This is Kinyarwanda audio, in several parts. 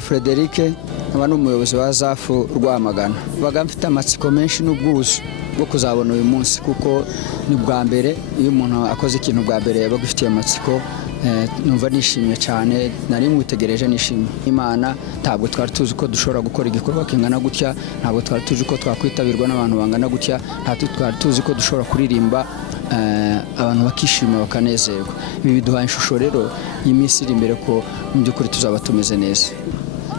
Frederic aba n'umuyobozi wa Zafu Rwamagana baga mfite amatsiko menshi n'ubwuzu bwo kuzabona uyu munsi kuko ni bwa mbere iyo umuntu akoze ikintu bwa mbere yaba gifitiye amatsiko numva nishimye cyane nari mwitegereje nishimye Imana ntabwo twari tuzi ko dushobora gukora igikorwa kingana gutya ntabwo twari tuzi ko twakwitabirwa n'abantu bangana gutya ntabwo twari tuzi ko dushobora kuririmba abantu bakishima bakanezerwa ibi biduha ishusho rero y'iminsi iri imbere ko mu by'ukuri tuzaba tumeze neza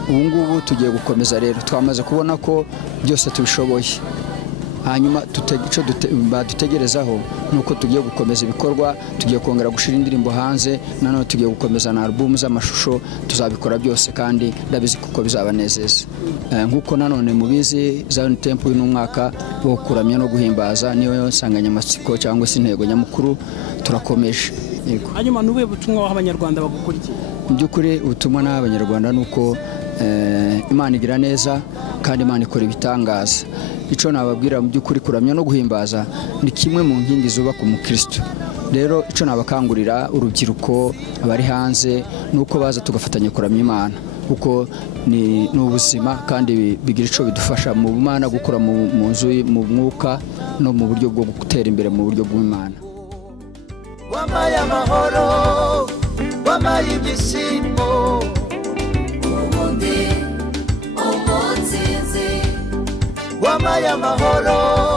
ubu ngubu tugiye gukomeza rero twamaze kubona ko byose tubishoboye hanyuma badutegerezaho nuko tugiye gukomeza ibikorwa tugiye kongera gushira indirimbo hanze nanone tugiye gukomeza na album z'amashusho tuzabikora byose kandi ndabizi kuko bizabanezeza nkuko nanone mubizi Zion Temple n'umwaka wo kuramya no guhimbaza niyo nsanganyamatsiko cyangwa se intego nyamukuru turakomeje yego hanyuma nubuye butumwa w'abanyarwanda bagukurikiye mu by'ukuri ubutumwa n'abanyarwanda nuko Imana igira neza kandi Imana ikora ibitangaza ico nababwira mu by'ukuri kuramya no guhimbaza ni kimwe mu nkingi zubaka umukristo rero ico nabakangurira urubyiruko abari hanze nuko baza tugafatanya kuramya Imana kuko ni ubuzima kandi bigira ico bidufasha mu Imana gukora mu nzu mu mwuka no mu buryo bwo gutera imbere mu buryo bw'Imana wamaya mahoro wamaya ibyishimo wamaya mahoro